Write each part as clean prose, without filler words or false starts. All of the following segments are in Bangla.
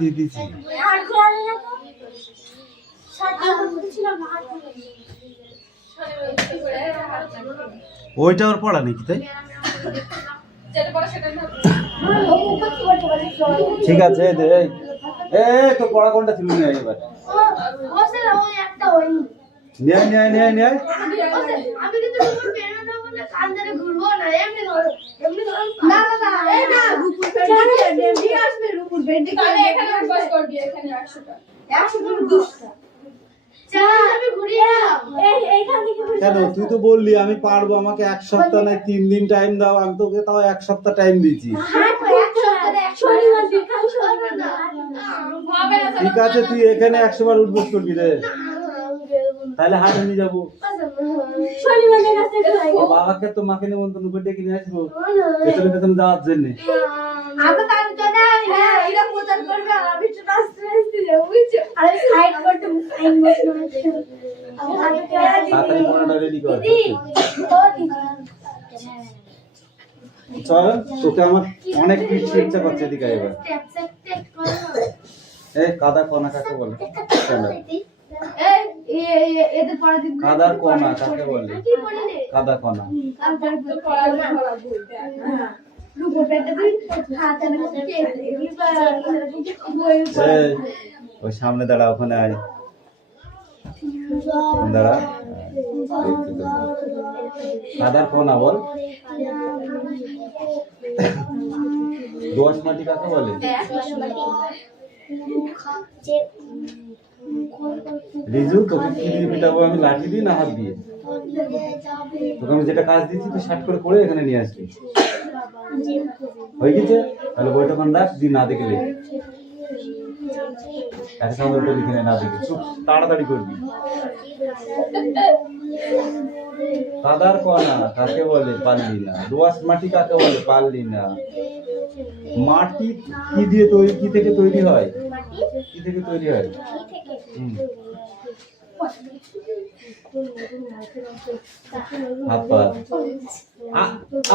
দিয়ে দিয়েছি। ওইটা ওর পড়া নাকি তাই? ঠিক আছে তো পড়া কোনটা ছিল না এবার কেন তুই তো বললি আমি পারবো, আমাকে 1 সপ্তাহ নয় 3 দিন টাইম দাও, আমি তোকে তাও 1 সপ্তাহ টাইম দিয়েছি। ঠিক আছে তুই এখানে 100 বার উঠবস করবি রে, তাহলে হাটে নিয়ে যাবো। বাবাকে তো মাকে নিমন্ত্রণ করে ডেকে নিয়ে আসবো পেছনে পেছনে যাওয়ার জন্য। চল তোকে আমার অনেক কিছু ইচ্ছা করছে, এদিকে এবার কাদা কণা কাকে বলে? কাদার কণা কাকে বলে? কাদা কণা ওই সামনে দাঁড়া, ওখানে আয় দাঁড়া। কাদার কণা বল। দোআঁশ মাটি কাকে বলে? রিজু তোকে কি দিয়ে পিটাবো আমি, লাঠি দিই না হাত দিয়ে? তোকে আমি যেটা কাজ দিচ্ছি তুই শার্ট করে পরে এখানে নিয়ে আসবি, হয়ে গেছে? তাহলে বইটা কোন রাখ দি, না দেখে লিখ, একসঙ্গে ওটা লিখে না দেখে চুপ তাড়াতাড়ি করবি। কাদার কণা কাকে বলে? পারলি না। দোআঁশ মাটি কাকে বলে? পারলি না। মাটি কি দিয়ে তৈরি, কি থেকে তৈরি হয়? কি থেকে তৈরি হয়? হাত পা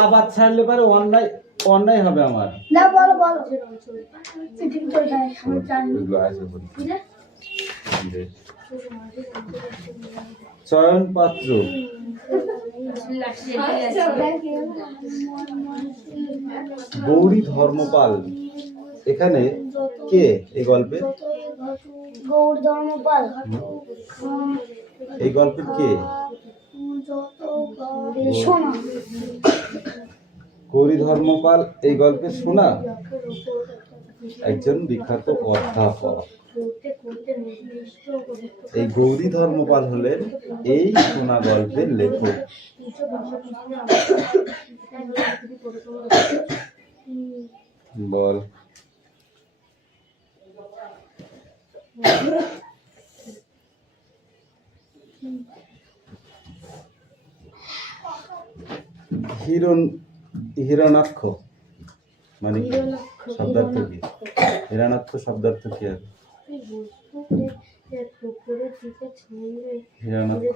আবার ছাড়লে পারে অন্যায় অন্যায় হবে আমার। না বলো বলো চয়ন পাত্র গৌরী ধর্মপাল এখানে কে এই গল্পে? গৌরী ধর্মপাল এই গল্পের কে? সোনা। গৌরী ধর্মপাল এই গল্পের সোনা, একজন বিখ্যাত অধ্যাপক। এই গৌরী ধর্মপাল হলেন এই সোনা গল্পের লেখক। বল। হিরণাক্ষ মানে শব্দার্থ কি? হিরণাক্ষ শব্দার্থ কি হবে? হিরণাক্ষ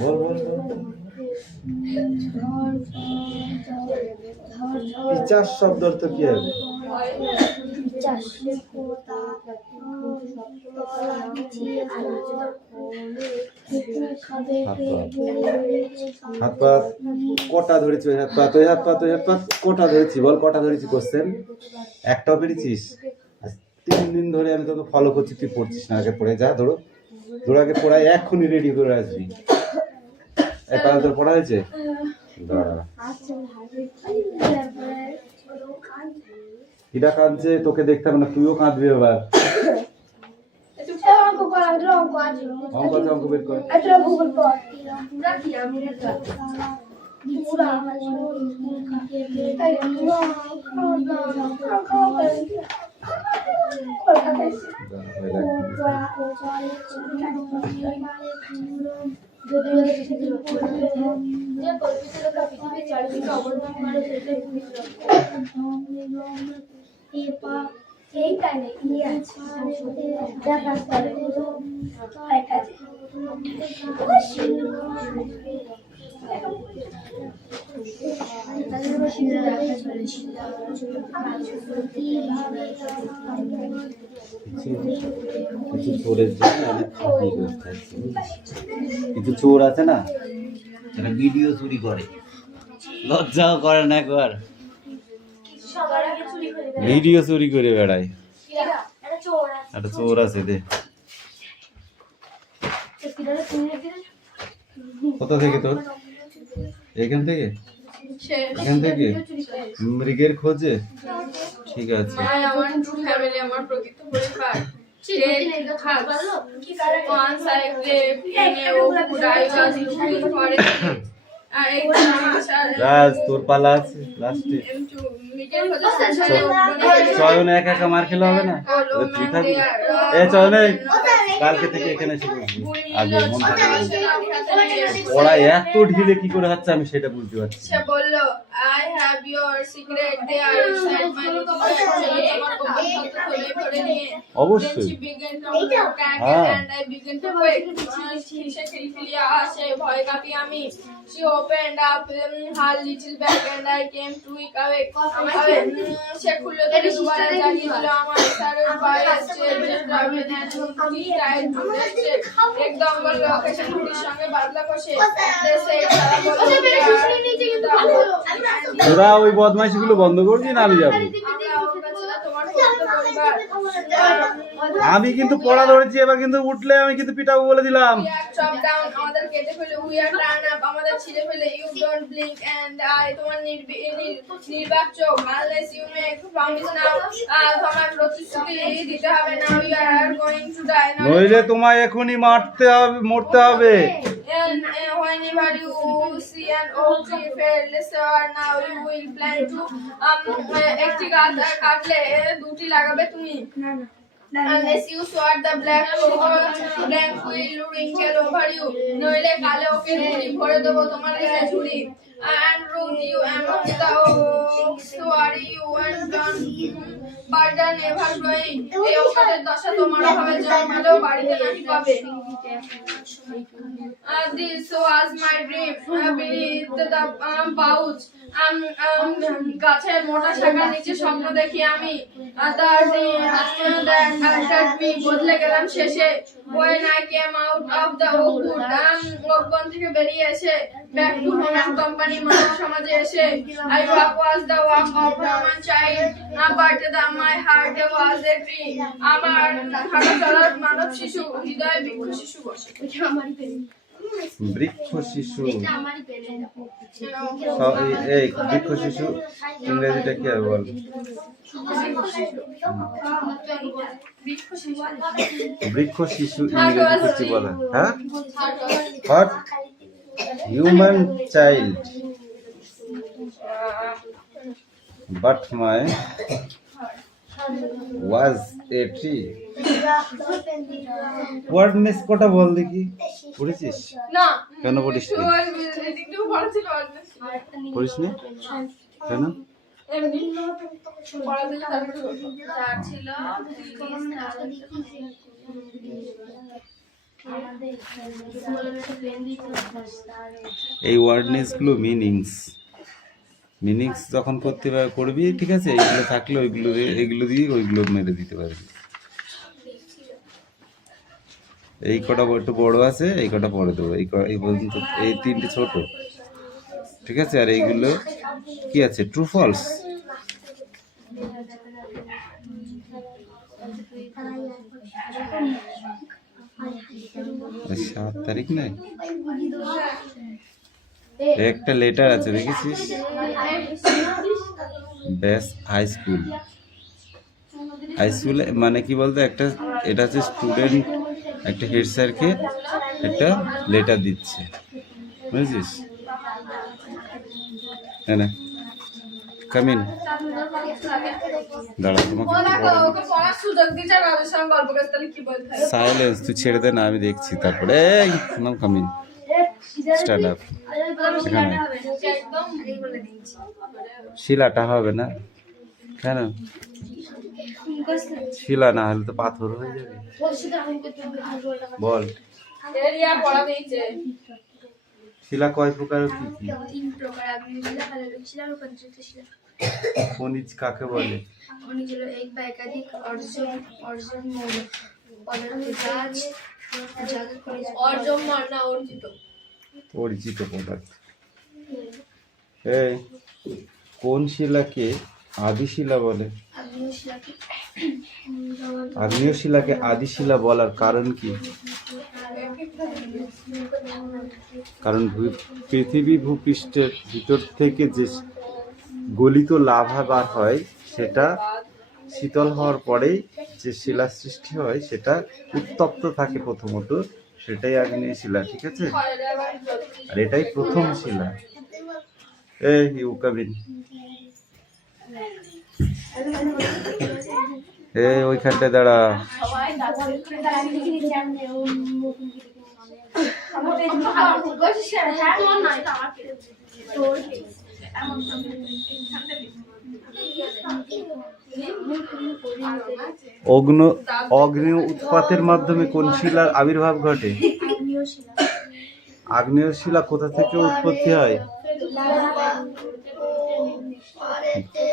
বল বল বল। পিচাস শব্দার্থ কি হবে? হাত পা কটা ধরেছি? ওই হাত পা তুই হাত পা তুই হাত পা কটা ধরেছি বল, কটা ধরেছি? কোশ্চেন একটাও পেরেছিস? 3 দিন ধরে আমি তোকে ফলো করছি, তুই পড়ছিস না। আগে পড়ে যা, ধরো ধরো আগে পড়াই, এক্ষুনি রেডি করে আসবি। তাহলে তোর পড়া হয়েছে? দাঁড়া কিটা কাঁদছে তোকে দেখতে হবে না, তুইও কাঁদবি এবার। অঙ্ক আছে, অঙ্ক বের কর। কিছু চোরের জন্য আমি ফাঁকি করতে আসছি। কিছু চোর আছে না, তারা ভিডিও চুরি করে, লজ্জাও করে না একবার, ভিডিও চুরি করে বেড়ায়। একটা চোর আছে দে। কোথা থেকে তোর? এখান থেকে? এখান থেকে মৃগের খোঁজে? ঠিক আছে। আমার ট্রু ফ্যামিলি, আমার প্রকৃত পরিবার। Once I lived in a wood, I was looking for a kid. রাজ তোর পালা আছে লাস্টে। চয়ন একা একা মার খেলে হবে না, তুই খাবি। এ চয়ন কালকে থেকে এখানে এসে বসবি। আগে মন থাকে ওরা এত ঢিলে কি করে হচ্ছে আমি সেটা বুঝতে পারছি। সে বলল, I have your secret there inside my little bag. অবশ্যই। Then she began to look at it and I began to wake. সে খিলখিলিয়ে আসে, ভয় কাঁপি আমি। She opened up her little bag and I came to wake awake. সে খুললো তো দুবার জানিয়ে দিল আমার স্যারের পায়ে স্টেজে ট্রাভেল এন্ড হুডি টাইট ঢুকেছে। একদম বলল ওকে সে হুডির সঙ্গে বাদলা কষে। সে সারা বলল তোরা ওই বদমাইশি গুলো বন্ধ করবি না আমি যাবো। আমি কিন্তু পড়া ধরেছি, এবার কিন্তু উঠলে আমি কিন্তু পিটাবো বলে দিলাম। আমাদের কেটে ফেলে উই আর টার্ন আপ, আমাদের ছিঁড়ে ফেলে you don't blink and eye, তোমার নির্বাক চোখ, unless you make promise now, তোমার প্রতিশ্রুতি দিতে হবে না, we are going to die now, নইলে তোমায় এখনই মরতে হবে। and whenever you see an oak tree fell or now you will plan to একটি গাছ কাটলে দুটি লাগাবে তুমি, unless you swat the blank will wrinkle over you, নইলে কালে ওকে ঝুড়ি ভরে দেবো তোমার গায়ে ঝুড়ি, and root you among the oaks, worry you and don't burden ever growing, এই ওকের দশা তোমার হবে জন্মালেও বাড়িতে নাকি পাবে। This was my dream beneath the pouch. গাছের মোটা শাখার নিচে স্বপ্ন দেখি আমি। বদলে গেলাম শেষে। When I came out of the oak wood, ওকবন থেকে বেরিয়ে এসে back to home company মানব সমাজে এসে I was the walk of human child, but my heart was a tree. আমার হাঁটা চলার মানব শিশু, হৃদয়ে বৃক্ষ শিশু বসে। বৃক্ষ শিশু, এই বৃক্ষ শিশু ইংরেজিটা কি হবে বল? বৃক্ষ শিশু ইংরেজিতে কি বলে? হ্যাঁ, what? Human child, but my was a tree. ওয়ার্ডনেস কটা বল দেখি, পড়েছিস? না, কেন পড়িস নি? রিডিংটাও পড়া ছিল, পড়িস নি কেন? এমনি পড়া ছিল, তারপরে যার ছিল এই ওয়ার্ডনেস গুলো মিনিংস যখন করবি, ঠিক আছে, এইগুলো থাকলে এইগুলো দিয়ে ওইগুলো মেরে দিতে পারবি। এই কটা একটু বড় আছে, এই কটা পরে দেবো, এই পর্যন্ত এই তিনটে ছোট, ঠিক আছে। আর এইগুলো কি আছে, ট্রু ফলস। 7 তারিখ নাই, একটা লেটার আছে দেখেছিস? ব্যাস হাই স্কুল মানে কি বলতো, একটা এটা হচ্ছে স্টুডেন্ট একটা হেড স্যারকে একটা লেটার দিচ্ছে, বুঝেছিস? হ্যাঁ না, কামিন দাঁড়া, তোমাকে সাইলেন্স, তুই ছেড়ে দে না, আমি দেখছি। তারপরে কামিন স্টার্ট আপ। এখানে শিলাটা হবে না কেন? শিলা না হলে তো পাথর হয়ে যাবে। বল শিলা কয় প্রকার ও কি কি? 3 প্রকার: আগ্নেয় শিলা, পাললিক শিলা, রূপান্তরিত শিলা। খনিজ কাকে বলে? খনিজ হলো এক বা একাধিক অর্জন মৌল পদার্থ অর্জিত পদার্থ। এই কোন শিলাকে আদি শিলা বলে? আগ্নেয় শিলাকে আদি শিলা বলার কারণ কি? কারণ পৃথিবী ভূপৃষ্ঠের ভিতর থেকে যে গলিত লাভা বার হয় সেটা শীতল হওয়ার পরেই যে শিলা সৃষ্টি হয় সেটা উত্তপ্ত থাকে প্রথমত, সেটাই আগ্নেয় শিলা। ঠিক আছে, আর এটাই প্রথম শিলা। এই ইউকাবিন, এই ওইখানটায় দাঁড়া। অগ্নি উৎপাতের মাধ্যমে কোন শিলার আবির্ভাব ঘটে? আগ্নেয় শিলা কোথা থেকে উৎপত্তি হয়?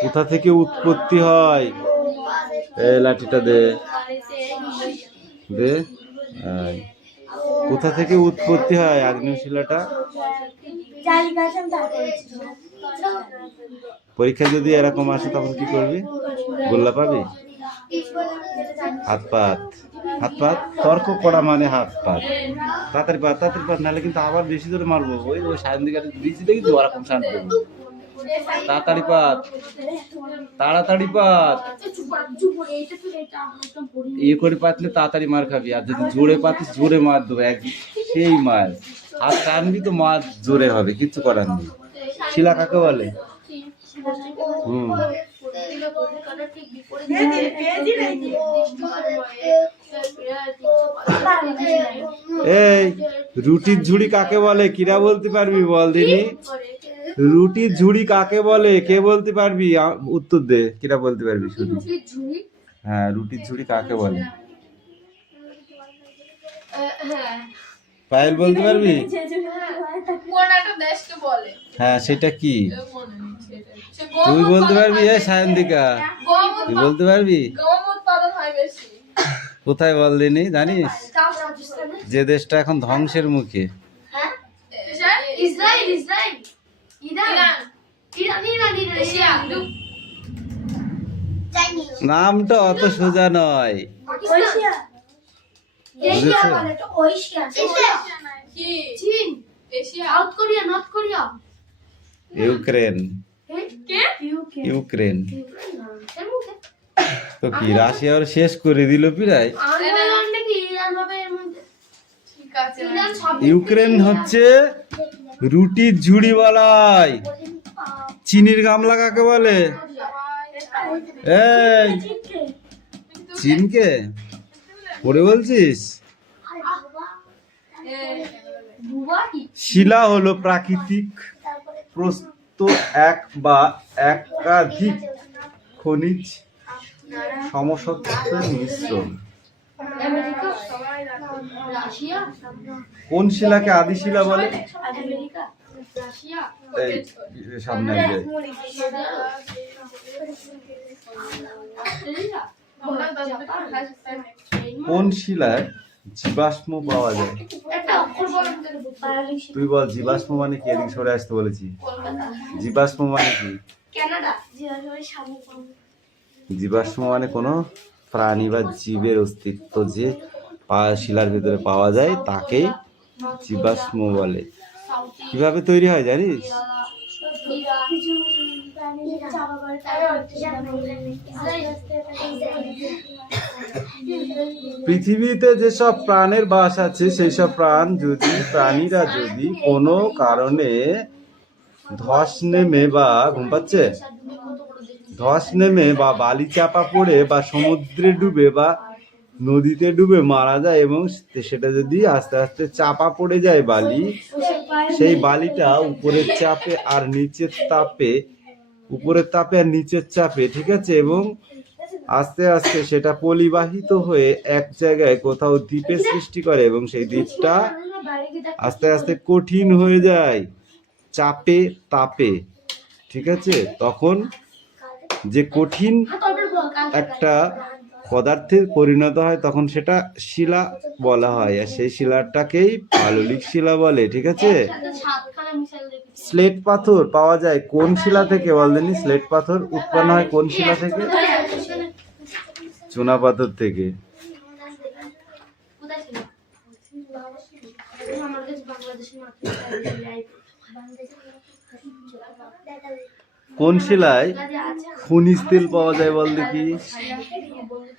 কোথা থেকে উৎপত্তি হয়? এই লাঠিটা দে দে। কোথা থেকে উৎপত্তি হয় আগ্নেয় শিলাটা? পরীক্ষা যদি এরকম আসে তখন কি করবি? গোল্লা পাবি? হাত পাত, হাত পাত, তর্ক করা মানে হাত পাত। তাড়াতাড়ি পাত, তাড়াতাড়ি পাত, নাহলে কিন্তু আবার বেশি জোরে মারবো। ওই ওই সায়ন দিকে দিয়েছি দেখি তো ওরকম শান্ত করবো। তাড়াতাড়ি পাত, তাড়াতাড়ি পাত। ইয়ে করে পাতলে তাড়াতাড়ি মার খাবি, আর যদি জোরে পাতিস জোরে মার দেবো এক সেই মার। হাত টানবি তো মার জোরে হবে, কিচ্ছু করার নেই। শিলা কাকে বলে? এই রুটির ঝুড়ি কাকে বলে? কিরা বলতে পারবি? বল দিনি। রুটির ঝুড়ি কাকে বলে? কে বলতে পারবি? উত্তর দে, কিরা বলতে পারবি শুধু? হ্যাঁ, রুটির ঝুড়ি কাকে বলে? পায়েল বলতে পারবি? হ্যাঁ, সেটা কি তুই বলতে পারবি? এ সায়ন্তিকা, তুই বলতে পারবি? কোথায় বল দিনি, জানিস? যে দেশটা এখন ধ্বংসের মুখে। নামটা অত সোজা নয়, ইউক্রেন। ইউক্রেন তো কি রাশিয়া ওর শেষ করে দিল প্রায়। ইউক্রেন হচ্ছে রুটির ঝুড়ি বলায়। চিনির গামলা কাকে বলে? এই চীনকে পড়ে বলছিস? শিলা হলো প্রাকৃতিক প্রস্তুত এক বা একাধিক খনিজ সমসত্বের মিশ্রণ। কোন শিলাকে আদি শিলা বলে? এই সামনে আসবে। কোন শিলায় জীবাশ্ম পাওয়া যায়? তুই বল জীবাশ্ম মানে কি? এদিকে সরে আসতে বলেছি। জীবাশ্ম মানে কি? জীবাশ্ম মানে কোনো প্রাণী বা জীবের অস্তিত্ব যে শিলার ভিতরে পাওয়া যায় তাকেই জীবাশ্ম বলে। কিভাবে তৈরি হয় জানিস? পৃথিবীতে যেসব প্রাণের বাস আছে সেই সব প্রাণীরা যদি কোনো কারণে ধস নেমে বা ঘুম পাচ্ছে ধস নেমে বা বালি চাপা পড়ে বা সমুদ্রে ডুবে বা নদীতে ডুবে মারা যায় এবং সেটা যদি আস্তে আস্তে চাপা পড়ে যায় বালি, সেই বালিটা উপরের চাপে আর নিচের তাপে, উপরের তাপে আর নিচের চাপে, ঠিক আছে, এবং আস্তে আস্তে সেটা পলিবাহিত হয়ে এক জায়গায় কোথাও দ্বীপের সৃষ্টি করে এবং সেই দ্বীপটা আস্তে আস্তে কঠিন হয়ে যায় চাপে তাপে, ঠিক আছে? তখন যে কঠিন একটা পদার্থে পরিণত হয় তখন সেটা শিলা বলা হয়, আর সেই শিলাটাকেই পাললিক শিলা বলে, ঠিক আছে? স্লেট পাথর পাওয়া যায় কোন শিলা থেকে বল দেনি? স্লেট পাথর উৎপন্ন হয় কোন শিলা থেকে? চুনা পাথর থেকে। কোন শিলায় খনিজ তেল পাওয়া যায় বল দেখি?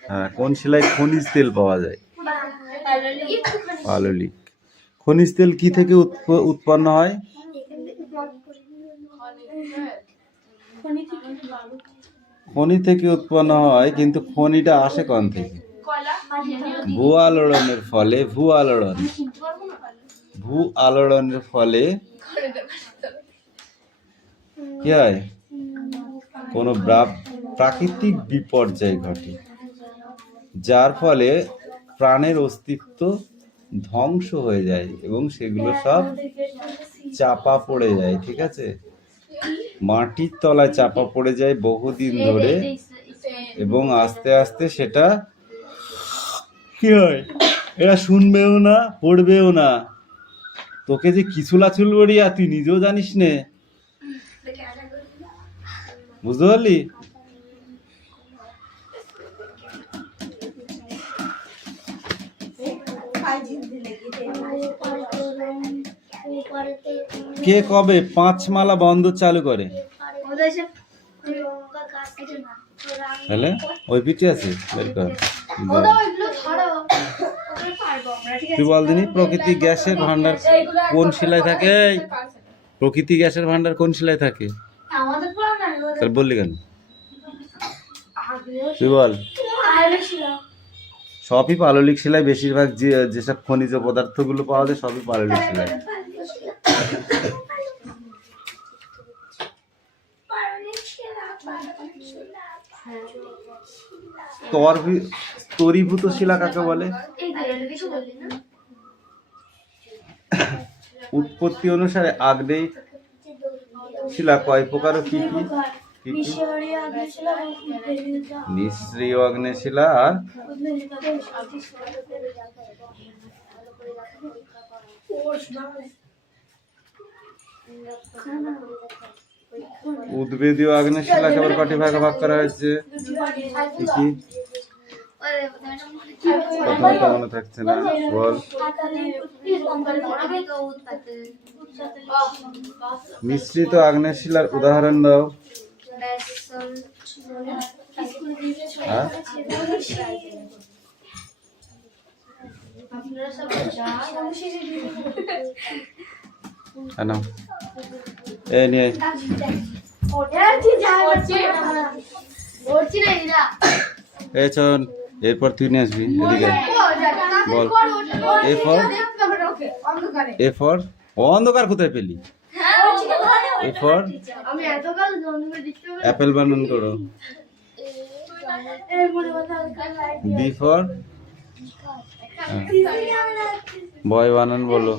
হ্যাঁ, কোন শিলায় খনিজ তেল পাওয়া যায়? পাললিক। খনিজ তেল কি থেকে উৎপন্ন হয়? খনি থেকে উৎপন্ন হয়, কিন্তু খনিটা আসে কোন থেকে? ভূ আলোড়নের ফলে ভূ আলোড়নের ফলে কি হয়? কোনো প্রাকৃতিক বিপর্যয় ঘটে, যার ফলে প্রাণের অস্তিত্ব ধ্বংস হয়ে যায় এবং সেগুলো সব চাপা পড়ে যায়, ঠিক আছে? মাটির তলায় চাপা পড়ে যায় বহুদিন ধরে এবং আস্তে আস্তে সেটা কি হয়? এরা শুনবেও না, পড়বেও না। তোকে যে কিছুলাচুল বড়িয়া তুই নিজেও জানিস নে, বুঝতে পারলি? কে কবে 5 মালা বন্ধ চালু করে? তাহলে ওই পিঠে আছে, বের কর। তুই বল দিনি প্রকৃতি গ্যাসের ভান্ডার কোন শিলায় থাকে? প্রকৃতি গ্যাসের ভান্ডার কোন শিলায় থাকে? তাহলে বললি কেন? তুই বল। সবই পাললিক শিলায়, বেশিরভাগ যেসব খনিজ পদার্থগুলো পাওয়া যায় সবই পাললিক শিলায়। স্তরীভূত শিলা কাকে বলে? উৎপত্তি অনুসারে আগ্নেয় শিলা কয় প্রকার ও কি কি? নিঃস্রীয় আগ্নেয় শিলা আর উদ্ভিদীয় আগ্নেয় শিলাকে আবার কটি ভাগে ভাগ করা হয়েছে? কি কি? প্রথমটা মনে থাকছে না, বল। মিশ্রিত আগ্নেয় শিলার উদাহরণ দাও। হ্যাঁ, এই নিয়ে এই চল, এরপর তুই নিয়ে আসবি এদিকে, বল। এ ফর অন্ধকার কোথায় পেলি? এ ফর অ্যাপেল বানান করো। বি ফর বয় বানান বলো।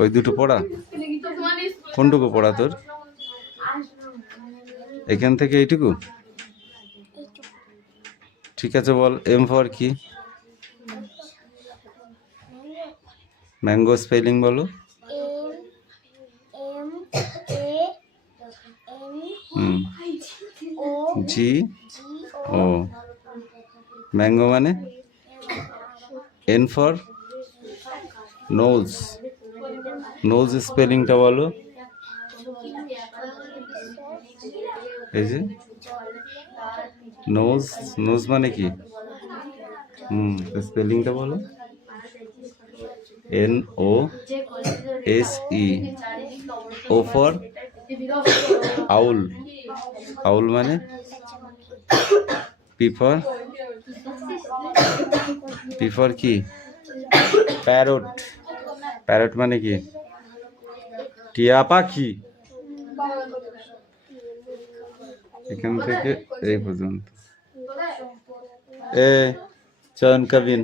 ওই দুটো পড়া, কোনটুকু পড়া তোর? এখান থেকে এইটুকু, ঠিক আছে বল। এম ফর কি? ম্যাঙ্গো স্পেলিং বলো। জি ও, ম্যাঙ্গো মানে? এন ফর নোজ, নোজ স্পেলিংটা বলো। এই যে নোজ, নোজ মানে কি? স্পেলিংটা বলো। NOSE। ও ফর আউল, আউল মানে? পি ফর কি? প্যারট, প্যারট মানে কি? টিয়া পাখি এখান থেকে এই পর্যন্ত। এ চয়ন কাবিন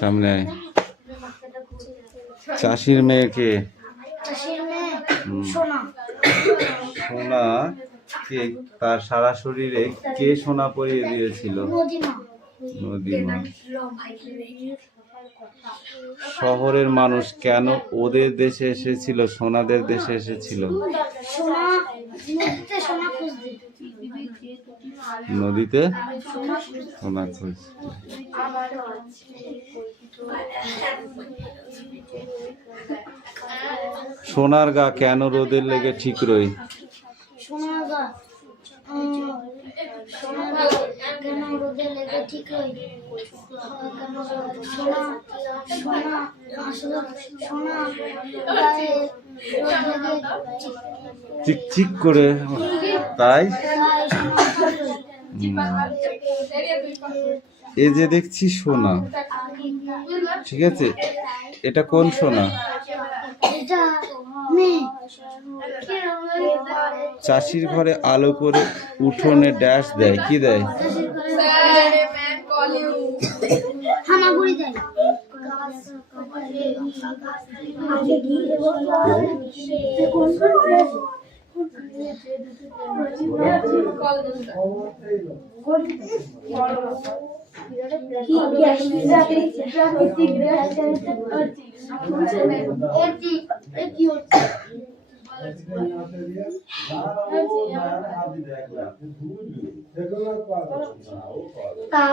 সামনে আয়। চাষির মেয়েকে চাষির মেয়ে সোনা। সোনা কে তার সারা শরীরে কে সোনা পরিয়ে দিয়েছিল? নদীমা। নদীমা। শহরের মানুষ কেন ওদের দেশে এসেছিল, সোনাদের দেশে এসেছিল? সোনা নদীতে সোনা খুঁজতে। নদীতে সোনা খুঁজতে। সোনা খুঁজতে। সোনার গা কেন রোদের লেগে ঠিক রই? সোনার গা সোনার গা কেন রোদে লেগে ঠিক হয়? কেন সোনা সোনা আসলে সোনা গায়ে রোদ লেগে চিকচিক করে তাই। এই যে দেখছি সোনা, ঠিক আছে, এটা কোন সোনা? এটা মেয়ে। চাষির ঘরে আলো করে উঠোনে ড্যাশ দেয়, কি দেয়? হামাগুড়ি দেয়।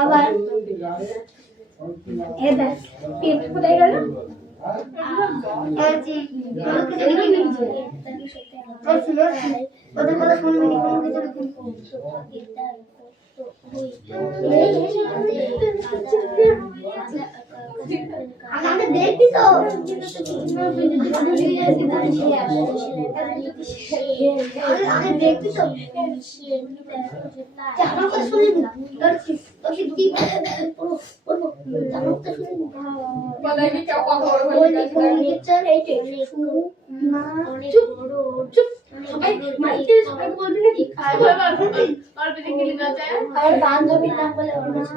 আবার পেট কোথায় গেল? ওদের কথা শুনবি না, কোনো কিছু আমি দেখবি তো আমি দেখবি তো আমার কথা শুনবি না, তোকে কি বলবো আমার কথা শুনবি বান্ধবীর নাম বলে ওর কাছে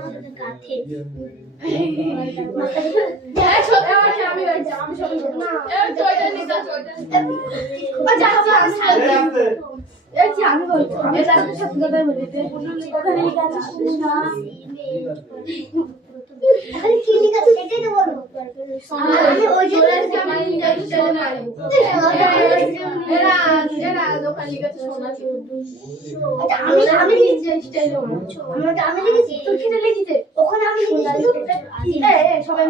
আমি বলছি সত্যি কথা বলতে কি লিখা আছে সেটাই তো বলবো। আমি ওই জন্য আমি লিখেছি তুই কিটা লিখেছে ওখানে আমি লিখেছি সবাই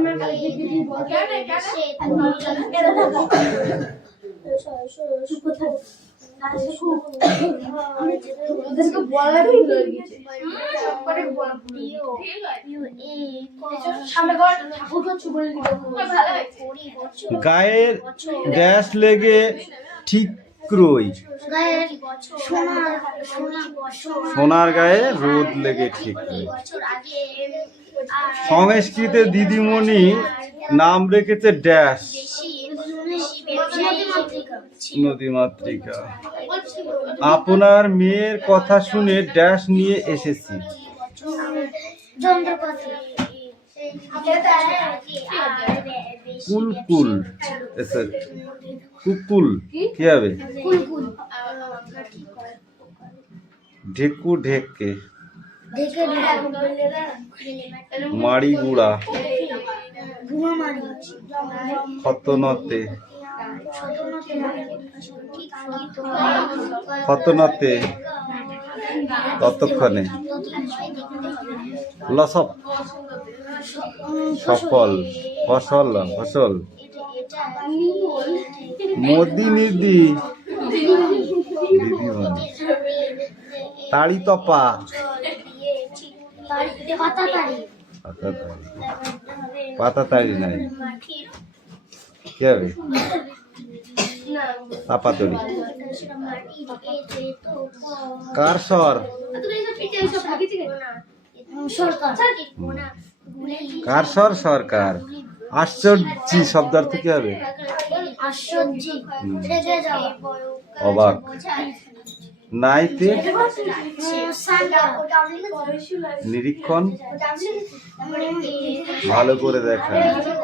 গায়ের ড্যাশ লেগে ঠিক রই। সোনার গায়ে রোদ লেগে ঠিক রই। সংস্কৃতে দিদিমণি নাম রেখেছে ড্যাশ, নদীমাতৃকা। আপনার মেয়ের কথা শুনে ড্যাশ নিয়ে এসেছি। কুলকুল কুকুল কি হবে? ঢেকু ঢেকে মাড়ি গুড়া খতনতে খতনতে ততক্ষণে লসপ সফল ফসল ফসল মোদি নিদি দিদিমণি তাড়ি তপা পাতা তাড়ি নাই কি হবে? তাপাতড়ি কার স্বর? কারসর সরকার। আশ্চর্য শব্দার্থ কি হবে? আশ্চর্য, রেগে যাওয়া, অবাক। নাইতে সাদা, নিরীক্ষণ, ভালো করে দেখা।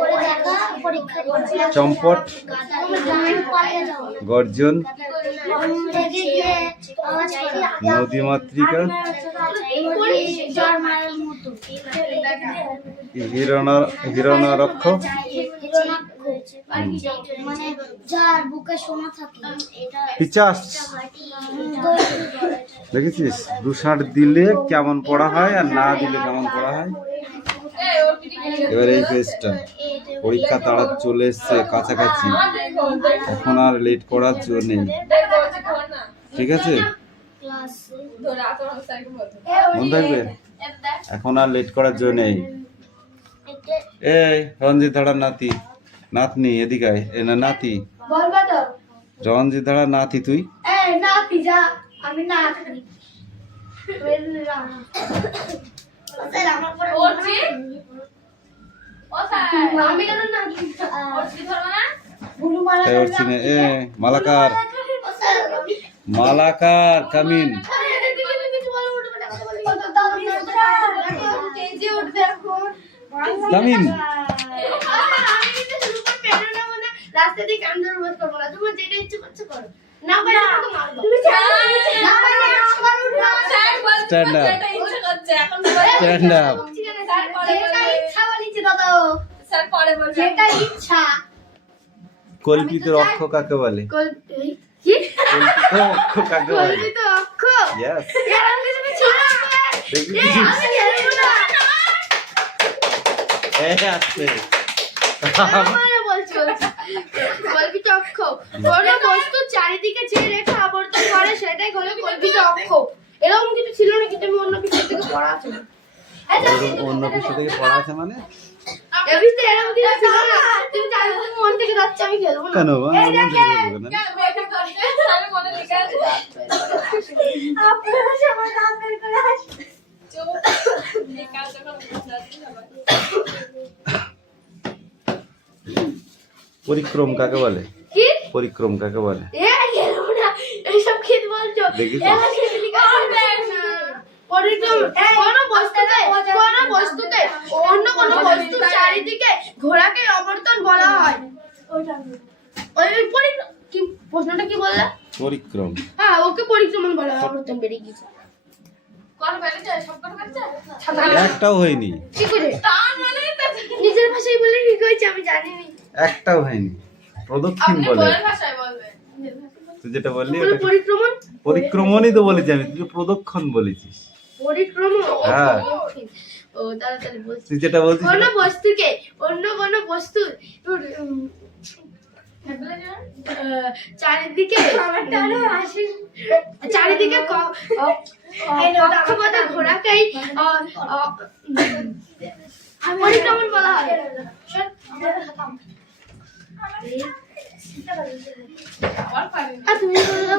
করে দেখা, পরীক্ষা করা, চম্পট, পালিয়ে যাওয়া, গর্জন, রেগে গিয়ে আওয়াজ করা, নদীমাতৃকা, জ্বর মারার মতো, হিরণারক্ষ, মানে যার বুকে সোনা থাকে, পিচাস। দেখেছিস দুষাট দিলে কেমন পড়া হয় আর না দিলে কেমন পড়া হয়। এবার এই পেজটা, পরীক্ষা তাড়া চলে এসছে কাছাকাছি, এখন আর লেট করার জন্য নেই, ঠিক আছে? মনে থাকবে, এখন আর লেট করার জন্য নেই। এই রঞ্জিত ধাড়ার নাতি, নাতনি এদিকে আয়। এ না নাতি, বলবা তো, রঞ্জিত ধাড়ার নাতি তুই। না পিজা, আমি না খাই। আমি কেন না বুলু মারা এই ওর চিনে, এ মালাকার, মালাকার কামিন। কামিন, রাস্তা দিয়ে কান ধরে বস করবো না, তোমার যেটা ইচ্ছে করছো করো, না পারে তো মারবো, না পারে স্ট্যান্ড আপ, স্ট্যান্ড আপ। যেটা ইচ্ছা বলিছি দাদা, যেটা ইচ্ছা। কল্পিত অক্ষ কাকে বলে? কি কল্পিত অক্ষ কাকে বলে? কল্পিত অক্ষর? ইয়েস, এরকম কিছু ছিল না। আমি জানি না। এই আসছে। মানে বলছো কল্পিত অক্ষর, কোনো বস্তু চারিদিকে যে রেখা আবর্তন করে সেটাই হলো কল্পিত অক্ষর। এরকম কিছু ছিল না, কিন্তু আমি অন্য কিছু থেকে পড়া আছে। এরকম অন্য কিছু থেকে পড়া আছে মানে? এবিতে এরকম কিছু ছিল না, তুমি জানো তুমি মন থেকে যাচ্ছে, আমি খেলবো না। কেন বা? আমার মন থেকে বলবো না। আপনারা সবাই দাঁত বের করে আসুন। পরিক্রম কাকে বলে? কি পরিক্রম কাকে বলে? খেলবো না, এইসব খেত বলছো। দেখিস? পরিক্রম কোনো বস্তুতে অন্য কোনো বস্তুর চারিদিকে ঘোরাকে অবর্তন বলা হয়। ওই পরিক্রম কি, প্রশ্নটা কি বললা? পরিক্রম, হ্যাঁ, ওকে পরিক্রমণ বলা হয়। অবর্তন বেরিয়ে গেছে। একটাও হয়নি, কি করে? নিজের ভাষায় বলে কি কইছে আমি জানি না। একটাও হয়নি। প্রদক্ষিণ বলে। তুই যেটা বললি ওটা পরিক্রমণ, পরিক্রমণই তো বলেছি আমি, তুই প্রদক্ষণ বলেছিস। পরিক্রমণ। হ্যাঁ। ও তাড়াতাড়ি বলছি। তুই যেটা বলছিস কোনো সেটা- বস্তুকে অন্য কোনো বস্তুর চারিদিকে চারিদিকে কক্ষপথে ঘোরাকেই পরিক্রমণ বলা হয়। আর তুমি বলো,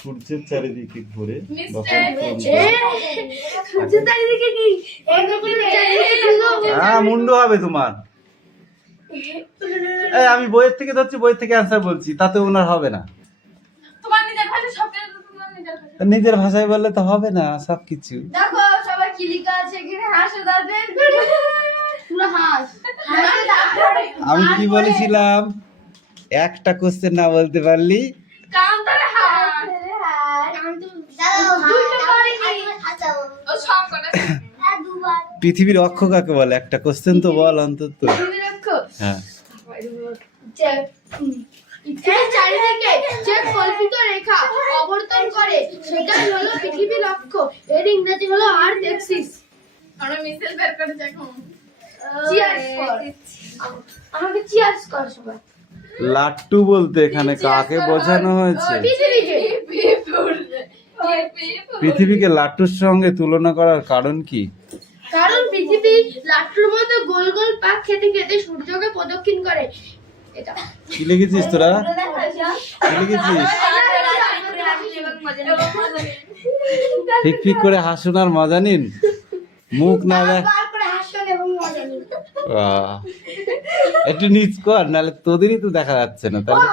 সূর্যের চারিদিকে ঘুরে সূর্যের চারিদিকে কি অন্য কোনো চারিদিকে ঘুরো? হ্যাঁ, মুন্ডু হবে তোমার। এই আমি বইয়ের থেকে ধরছি, বইয়ের থেকে অ্যান্সার বলছি, তাতে ওনার হবে না। নিজের ভাষায় বললে তো হবে না সবকিছু। দেখো সবাই কি লেখা আছে এখানে, হাসো দাঁতের পুরো হাঁস। আমি কি বলেছিলাম? একটা কোশ্চেন না বলতে পারলি কান ধরে হাস। ও সব করে পৃথিবীর অক্ষ কাকে বলে? একটা কোশ্চেন তো বল অন্তত। হ্যাঁ, পৃথিবীর চারিদিকে যে কল্পিত রেখা অবর্তন করে সেটাই হলো পৃথিবীর অক্ষ। এর ইংরেজি হলো আর্থ অ্যাক্সিস। আমরা মিসেল বের করে দেখো। চিয়ার্স কর, আমাকে চিয়ার্স কর সবাই। লাট্টু বলতে এখানে কাকে বোঝানো হয়েছে? পৃথিবীকে। পৃথিবীকে লাট্টুর সঙ্গে তুলনা করার কারণ কি? কারণ পৃথিবী লাট্টুর মতো গোল গোল পাক খেতে খেতে সূর্যকে প্রদক্ষিণ করে। এটা কি লিখেছিস তোরা? কি লিখেছিস? ঠিক ঠিক করে হাসুন আর মজা নিন, মুখ না দেখ। বার করে হাসো একটু নিচ কর, নাহলে তোদেরই তো দেখা যাচ্ছে না তাহলে।